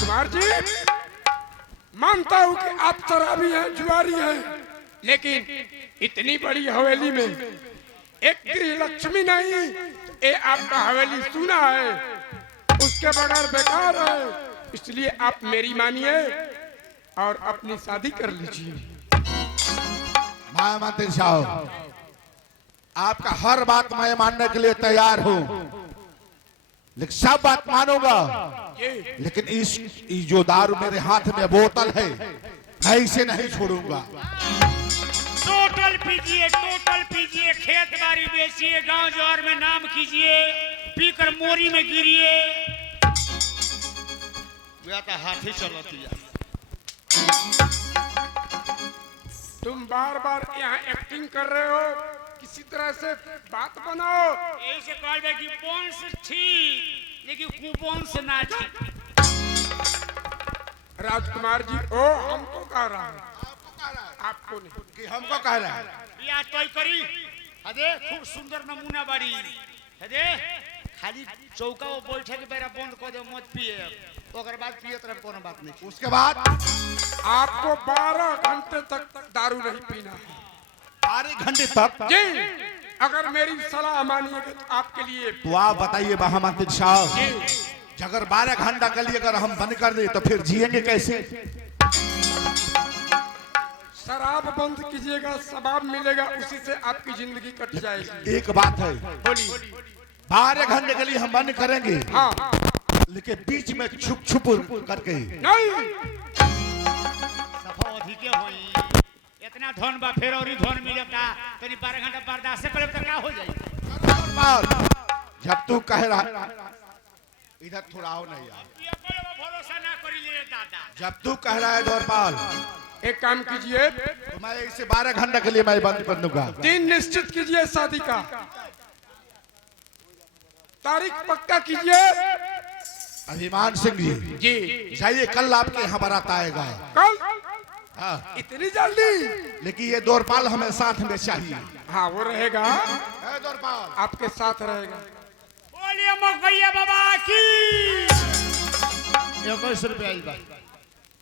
राजकुमार जी, मानता हूं कि आप शराबी हैं, जुआरी हैं, लेकिन इतनी बड़ी हवेली में एक गृह लक्ष्मी नहीं, ये आपका हवेली सुना है, उसके बगैर बेकार है। इसलिए आप मेरी मानिए और अपनी शादी कर लीजिए। मैं मंत्री साहब, आपका हर बात मैं मानने के लिए तैयार हूं, लेकिन सब बात मानूंगा, लेकिन इस जो दारू मेरे हाथ में बोतल है, मैं इसे नहीं छोड़ूंगा। टोटल पीजिए, खेत बाड़ी बेचिए, गांव जवार में नाम कीजिए, पीकर मोरी में गिरिए। तो हाथी चलती है। तुम बार बार यहाँ एक्टिंग कर रहे हो, किसी तरह से बात बनाओ। यही से कह दे कि वंश ठीक, लेकिन कुवंश ना ठीक। राजकुमार जी, ओ हमको कह रहा है, आपको नहीं कि हमको कह रहा है। या तोय करी हदे खूब सुंदर नमूना बाड़ी हदे खाली चौका वो बैठे के बेरा बंद कर दे, मत पिए, ओकर बाद पिए तरफ कोनो बात नहीं। उसके बाद आपको 12 घंटे तक दारू नहीं पीना है। 12 घंटे तक? जी, अगर मेरी सलाह मानिएगा तो आपके लिए। तो आप बताइए महामंत्री साहब, अगर 12 घंटा के लिए अगर हम बंद कर दे तो फिर जिएंगे कैसे? शराब बंद कीजिएगा, शबाब मिलेगा, उसी से आपकी जिंदगी कट जाएगी। एक बात है, बोलिए। 12 घंटे के लिए हम बंद करेंगे, हाँ, लेकिन बीच में छुप छुप करके नहीं। सफा अधिके होई, इतना धन बा फिर और धन मिलेगा, तनी 12 घंटा बर्दाश्त करे तो क्या हो जाई? जब तू कह रहा इधर थोड़ा आओ नहीं यार, ये भरोसा ना करी ले दादा। जब तू कह रहा है द्वारपाल, एक काम कीजिए, तो मैं इसे 12 घंटे के लिए मैं बंद कर दूंगा। दिन निश्चित कीजिए शादी का, तारीख पक्का कीजिए। अभिमान सिंह जी, जी, जाइए, कल आपके यहाँ बारात आएगा। कल? हाँ, इतनी जल्दी? लेकिन ये द्वारपाल हमें साथ में चाहिए। हाँ, वो रहेगा, द्वारपाल आपके साथ रहेगा। बोलिए मकैया बाबा की। 21 रुपया आई बा।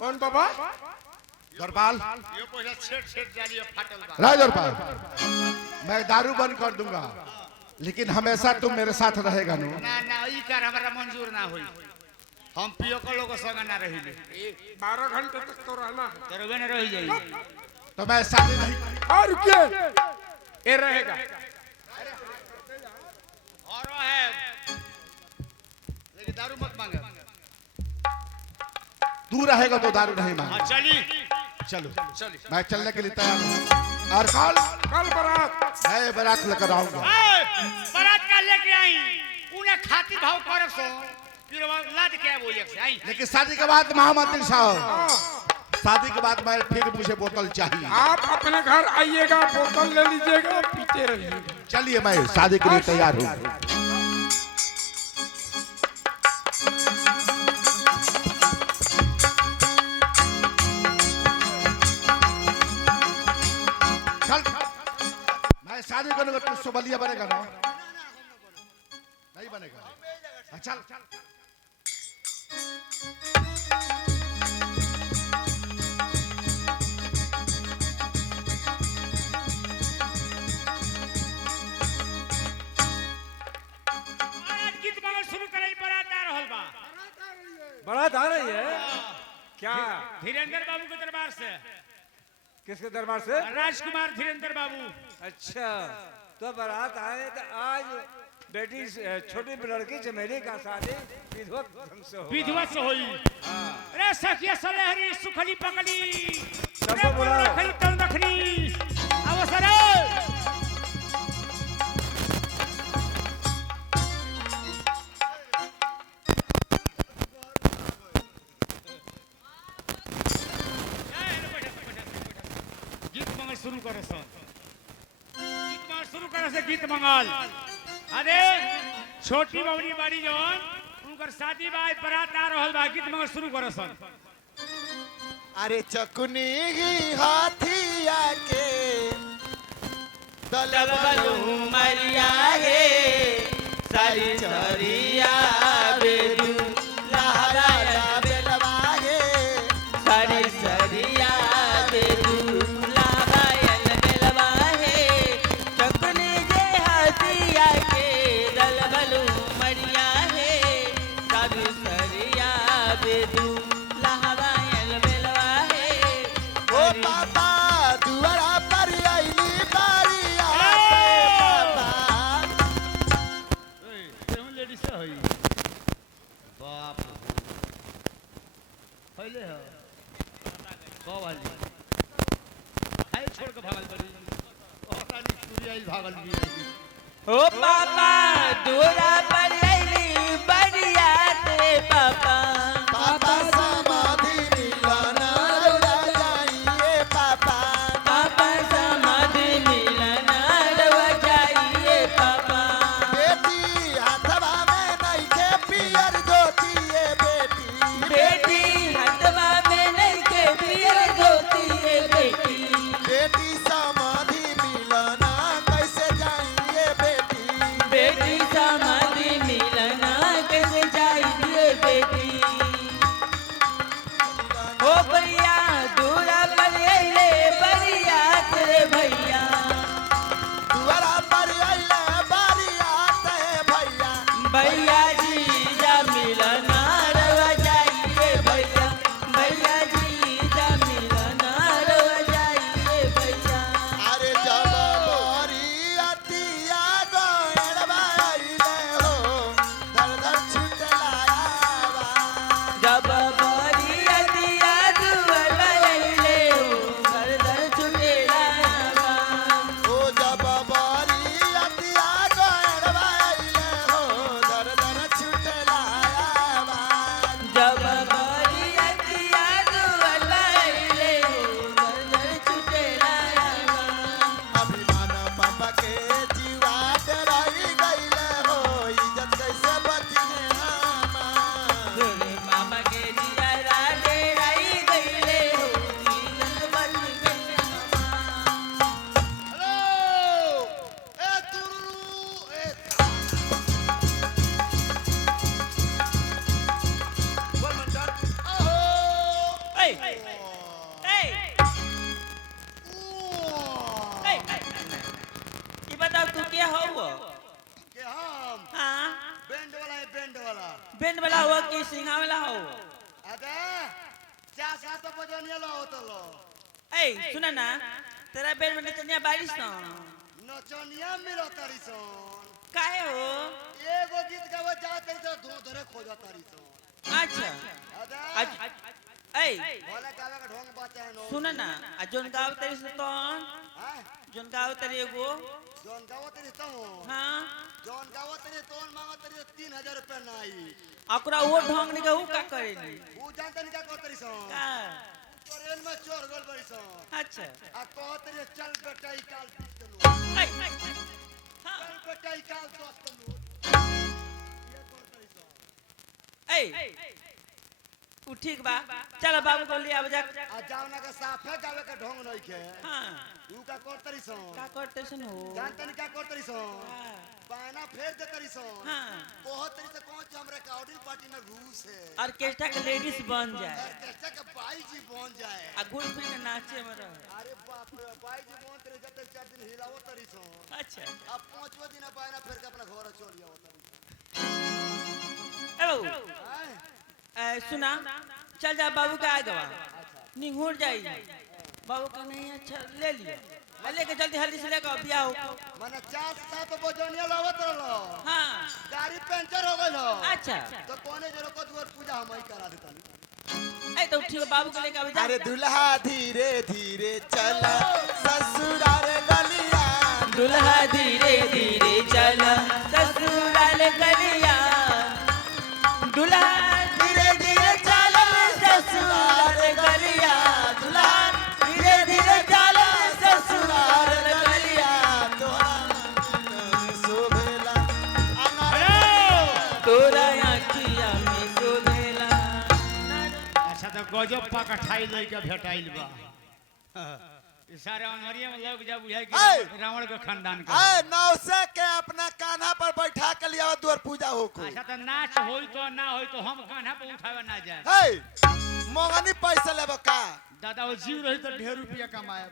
कौन बाबा? द्वारपाल, ये पहले छेड़ जाली फाटल बा। राय द्वारपाल, मैं दारू बंद कर दूंगा, लेकिन हमेशा तुम मेरे साथ रहेगा नो। ना ई कर हमारा मंजूर ना होई, हम पियो के लोग संग ना रहिले। 12 घंटे तक तो रहना है। करवे न रह जाई। तो मैं शादी नहीं। और रुकिए, ये रहेगा। और है, लेकिन दारू मत मांगे। तू रहेगा तो दारू नहीं मांग। हाँ चली, चलो, मैं चलने के लिए तैयार हूँ। और कल बारात, मैं बारात लेकर आऊंगा। बारात का लेके आई, उन्हें खाती भाव कर सो, फिर लाद के बोले से आई। लेकिन शादी के बाद महामंत्री साहब, शादी के बाद मैं फिर मुझे बोतल चाहिए। आप अपने घर आइएगा, बोतल ले लीजिएगा, पीते रहिएगा। चलिए, मैं शादी के लिए तैयार हूँ। चल, मैं शादी करूंगा, तू सुबलिया बनेगा ना? नहीं बनेगा। चल। गीत गाना शुरू करे, बारात आ रहल बा। बारात आ रही है क्या? धीरेन्द्र बाबू के दरबार से। किसके दरबार से? राजकुमार धीरेन्द्र बाबू। अच्छा, तो बारात आए तो आज बेटी छोटी लड़की चमेली का शादी विधवा ढंग से होगा। विधवा से होई। अरे सखिया सलहरी सुखली पकली, सबको बुलाओ। रखली तल रखनी, आओ सरे। गीत मंगल शुरू करे सो, गीत मंगल शुरू करे से गीत मंगल। अरे छोटी बवनी बाड़ी जवन उनकर शादी बा, बारात आ रहल बा, गीत मंगल शुरू करे सो। अरे चकुनी हाथिया के दलबलू मरिया गे सारी चरिया बेदू लहरा बेलवा आवे दू लहवायल बेलवा हे ओ पापा दुआरा पर आईली बारिया पापा केहू लेडीज से होई बाप पहले हो कौ वाली खाई छोड़ के भागल बड़ी और रानी चूड़ी आई भागल भी ओ पापा दूरा पर आईली बढ़िया ते पापा पापा समाधि मिलना रौला जाइए पापा पापा समाधि मिलन रवा जाइए पापा बेटी हाथवा में नहीं के पियर धोती है बेटी बेटी हथवा में नहीं के पियर धोती है बेटी बेटी समाधि मिलना कैसे जाइए बेटी बेटी समाधि मिलना कैसे जाइए बेटी ओ भैया दूरा पर अइले बढ़िया तेरे भैया दुआरा पर आइले बारियात है भैया भैया जी जा मिलना रवा जाइए भैया भैया जी जा मिलना रवा जाइए भैया अरे जब बारियातिया गोयड़वा आइले हो धर धर छुटलायावा जब बरिया दिया दुआर अइले हो घर घर छुटेला ओ जब बारियातिया गोयड़वा आइले हो धर धर छुटलायावा जब बरिया दिया दुआर अइले हो घर घर छुटेला अभिमान पापा के जीवा डराई गईले हो इज्जत कैसे बचिए हमार गोरे मामा के दिया राडे राई गइले हो जीवन बच गइले हमार हेलो ए तुरु ए वन मिनट ओहो ए ए ए ये बताओ तू क्या हो वो के हम हाँ बैंड वाला है बैंड वाला बैंड वाला हो कि सिंगा वाला हो अबे क्या साथ बजनिया लो तो लो ए सुना ना तेरा बैंड में नचनिया बारिश ना नचनिया मिलो तारी सोन काहे हो एगो गीत गावे जा तारी तो धो धरे खोजा तारी सोन अच्छा अबे आज ए बोले गावे का ढोंग बात है नो सुना ना आ जोन गाव तेरी से तो हां जोन गाव तेरी एगो जोन गावो तेरी तो हाँ जोन गावो तेरी तोन मांगो तेरी 3000 रुपया नाही अकरा वो ढंग ने कहू का करेली ऊ जानते नहीं क्या करतरी सोन का ट्रेन में चोर गोल बड़ी सोन अच्छा आ कहतरी चल बेटा ई काल पिस्तलो ए हाँ चल बेटा ई काल दोस्त लो ये करतरी सोन ए उ ठीक बा चलो बाबू को ले आब जा आ जावना का साफे गावे का ढोंग नहीं के हाँ ऊ का करतरी सोन का करते सुन हो जानते नहीं क्या करतरी सोन हाँ बायना फेर दे तरी सोन हाँ बहुत तरी से कौन हम रिकॉर्डिंग पार्टी में रूस है ऑर्केस्ट्रा के लेडीज बन जाए ऑर्केस्ट्रा के बाई जी बन जाए आ घूम फिर के नाचे में रहे अरे बाप रे बाई जी बन तरी जब 4 दिन हिलावो तरी सोन अच्छा अब 5वां दिन बायना फेर के अपना घर चल जाओ तरी ए बाबू हैं ए, सुना चल जा बाबू का आ गवा निहुर जाई बाबू का नहीं अच्छा ले लियो आ लेके जल्दी हल्दी से लेकर बियाह हो माने 4-7 बजनिया लावत रहलो हाँ गाड़ी पंचर हो गइल अच्छा तो कोने जरो को दुआर पूजा हम ही करा देतानी ए तो ठीक बाबू को लेके आवे जा अरे दुल्हा धीरे धीरे चला ससुराल गलिया दुल्हा धीरे धीरे चला ससुराल गलिया दुल्हा धीरे धीरे चला ससुराल गलिया दुल्हा धीरे धीरे चला ससुराल गलिया शोभेला तोरा आँखिया में शोभेला अच्छा तो गजब पाका ठाई लइका भेटाइल बा ई सारे अनहरिया में लोग जब बुझाई ऐ! कि रावण के खानदान का ए नौसे के अपना कान्हा पर बैठा के लिया द्वार पूजा हो को अच्छा तो नाच होई तो ना होई तो हम कान्हा पे उठावे ना जाए हे मोगनी पैसा लेबो का दादा वो जीव रही तो ढेर रुपया कमाए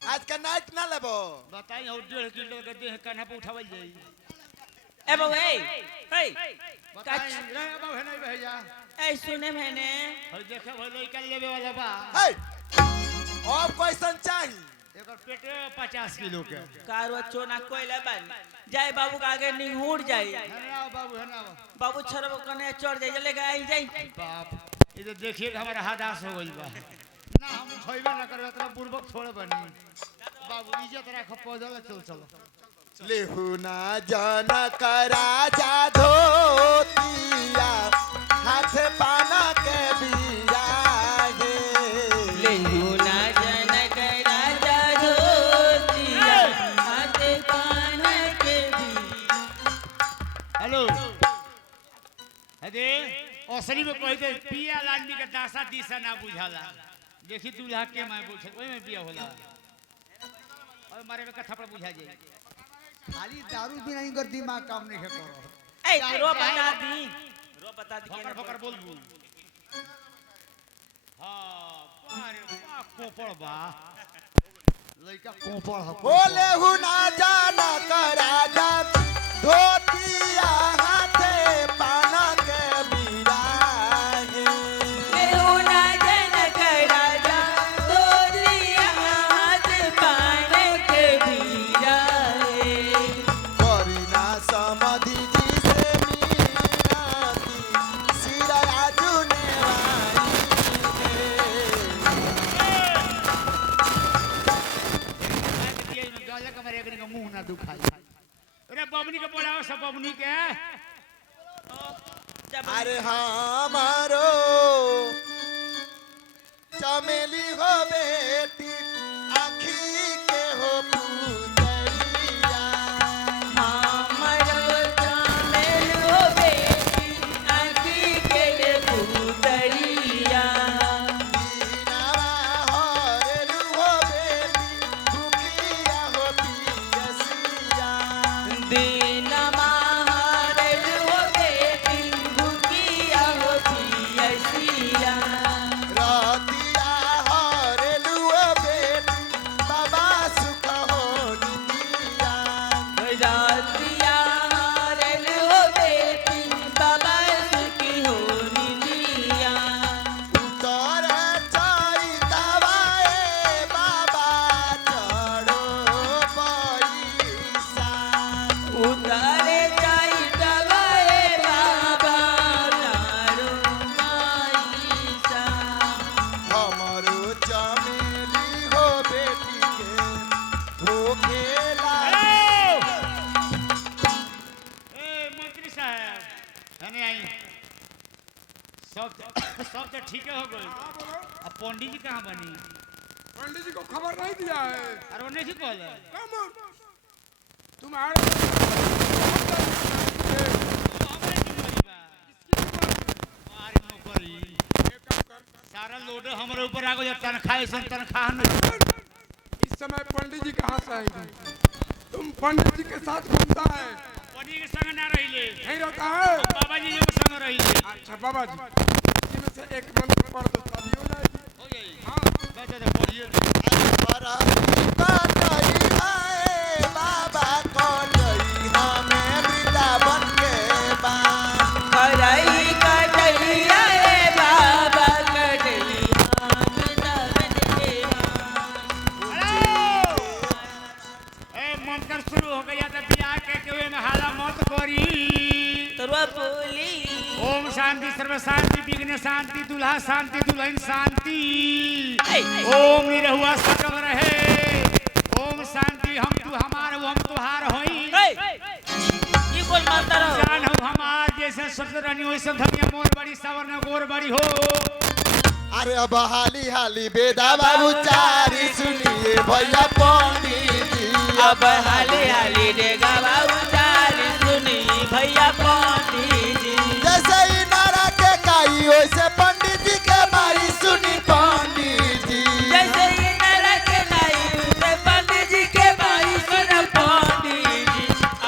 आज का नाइट ना लेबो बताई हो 1.5 किलो के देह कान्हा पे उठावल जाई ए बाबू ए बताई रे अब है नहीं भैया ऐ सुने मैंने हई देखे भाई लइका लेवे वाला बा है अब कैसन चाहिए एकर पेटे 50 किलो के कारो चोना कोइला बन जाए बाबू के आगे निहुर जाई हना बाबू हना बाबू छरब कने चढ़ जाई चलेगा आई जाई बाप ये तो देखिए हमारा हदास हो गइल बा ना हम खइबे ना करबे तो बुर्बक छोड़े बनी बाबू इज्जत रख पौधल चल चल लेहु ना जाना करा जा धोतिया हाथ पाना के बिया गे लेहु ना जन करा जा धोतिया हाथ पान के भी हेलो अरे ओसरी में कह दे पिया लाडली के दासा दिशा ना बुझाला देखी दूल्हा के मैं पूछ ओए में पिया होला और मारे में कथा पर बुझा जाई खाली दारू बिना इनकर दिमाग काम नहीं करो ए रो बता दी फकर फकर बोल बोल हां पारे बा कोपड़ बा लइका कोपड़ ह बोले हु ना जाना करा जा धोतिया हाथे पाना के बिया गे लेहु ना जन करा जा धोतिया हाथ पान के भी करी ना समधि जी से मीनाती सिरा जुने गाले का मारे का मुंह ना दुखाई अरे बबनी के बोलाओ सब बबनी के अरे हमारो चमेली हो बेटी आखी के हो पुतरिया हमरो चामेल हो बेटी आँखी के पुतरिया दीनावा हरेलु हो बेटी भूखिया हो पियसिया बिना महारल हो बेटी भूखिया हो पियसिया रातिया हरेलु हो बेटी बाबा सुख हो निदिया रातिया हारल हो बेटी बाबा सुखी हो निदिया उतर चैतवाए बाबा चढ़ो पैसा उतारे जाई दवाए बाबा नारो माईसा हमारो चमेली हो बेटी के होखेला ए मंत्री साहब हने आई सब तो ठीक हो गई अब पंडित जी कहाँ बनी पंडित जी को खबर नहीं दिया है अरे उन्हें ही कहल कम तुम्हारे सारा लोड हमारे ऊपर आ गया तनख्वाह ऐसा तनख्वाह नहीं इस समय पंडित जी कहाँ से आएंगे तुम पंडित जी के साथ घूमता है पंडित के संग ना रहिले नहीं रहता है बाबा जी के संग रहिले अच्छा बाबा जी इनमें से एक मंत्र पढ़ दो शादी हो जाएगी हो जाई हाँ बता पढ़िए कटई आए बाबा कटई हमें वृंदावन के बा करई कटैया रे बाबा कटैया वृंदावन के ए मंत्र शुरू हो गया तो बियाह के हुए में हाला मत करी तरुआ बोली ओम शांति सर्व शांति विघ्न शांति दुल्हा शांति दुल्हन शांति ओम निरहुआ सकल रहे ओम शांति हम तू हमार हम तुहार होई ये कौन मानता रहो जान हो हमार जैसे ससुर रानी वैसे धनिया मोर बड़ी सावर ने गोर बड़ी हो अरे अब हाली हाली बेदा बाबू चारी सुनिए भैया पंडित जी अब हाली हाली देगा बाबू चाली सुनी भैया पंडित जी जैसे ही नारा के काई वैसे पंडित जी के मारी सुनी पंडित जी जैसे ही नरक लाई उसे पंडित जी के भाई सुन पंडित जी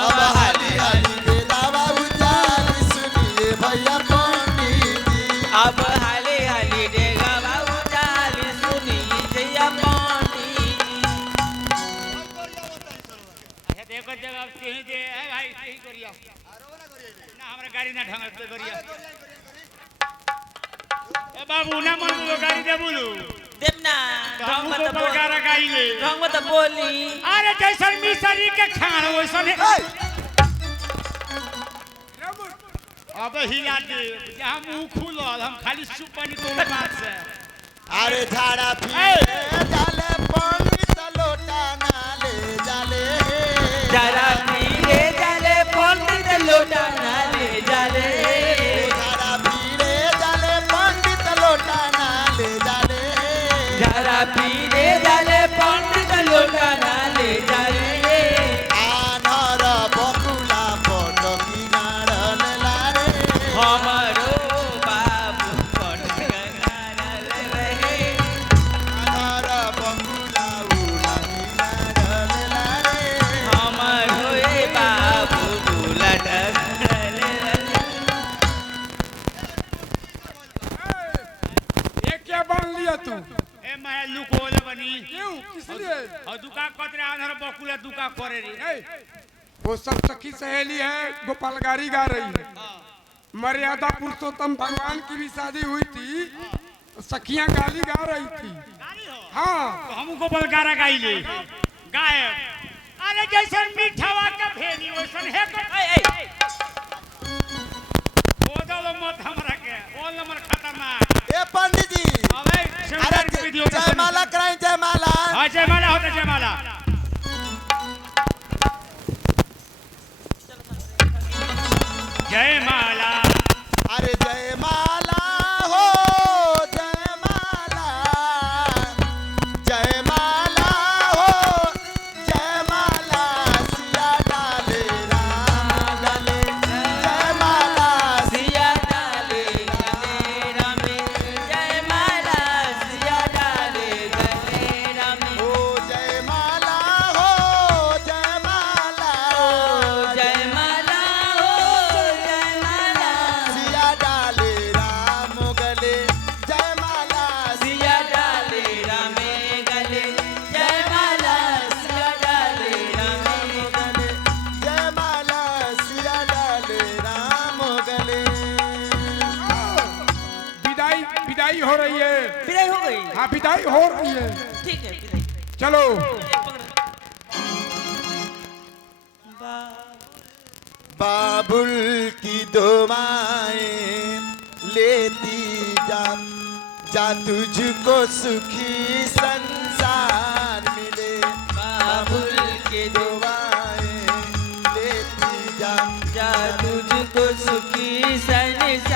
अब हाली हाली बेदा बाबू चारी सुनिए भैया पंडित जी अब हाली हाली देगा बाबू चाली सुनी भैया पंडित जी अच्छा देखो जवाब कहीं दे है भाई सही करियो ना हमरा गाड़ी ना ढंग से करियो बाबू ना मन को गाड़ी दे बोलू देव ना हम ढंग को मत बोल बलगारा गाइले ढंग मत बोली अरे जैसन मिसरी के खान वैसन है अब हिला दे जहां मुंह खुलल हम खाली सुपनी को बात से अरे झाड़ा फिरे जाले पंडित लोटा नाले जाले जरा पीरे जाले पंडित लोटा नाले जाले झाड़ा फिरे जाले पंडित लोटा नाले जाले जरा पीरे जाले पंडित लोटा नाले जाले आनर बकुला पटकी नारल लारे हमारो बाबू पंडित रहे आनर बकुला उलाकी नारल लारे हमारो ए बाबू बुलट ये क्या बांध लिया तू ए मैं लुकोले बनी क्यों किस लिए और दुका कतरे आधर बकुला दुका करे रे ए, वो सब सखी सहेली है गोपालगारी गा रही है मर्यादा पुरुषोत्तम भगवान की भी शादी हुई थी सखियां गाली गा रही थी हाँ तो हमको बलगारा गाइले गायब अरे जैसन मीठावा का भेनी वैसन है बोदल मत हमरा के बोल नंबर खतरनाक ए पंडित जी अबे अरे सेमिनार के वीडियो का जयमाला कराई जयमाला हां जयमाला होता जयमाला जयमाला अरे जयमाला हो जयमाला जयमाला हो जयमाला सिया डाले राम डाले जयमाला सिया डाले गले रामे जय माला सिया डाले गले रामे हो जयमाला हो जयमाला जय माला हो जय माला सिया डाले राम गले जयमाला सिया डाले रामे गले जय माला सिया डाले रामे गले जयमाला सिया डाले राम गले विदाई विदाई हो रही है विदाई हो गई हाँ विदाई हो रही है ठीक है विदाई चलो बाबुल की दुआएं लेती जा जा तुझको सुखी संसार मिले बाबुल के दुआएं लेती जा जा तुझको सुखी संसार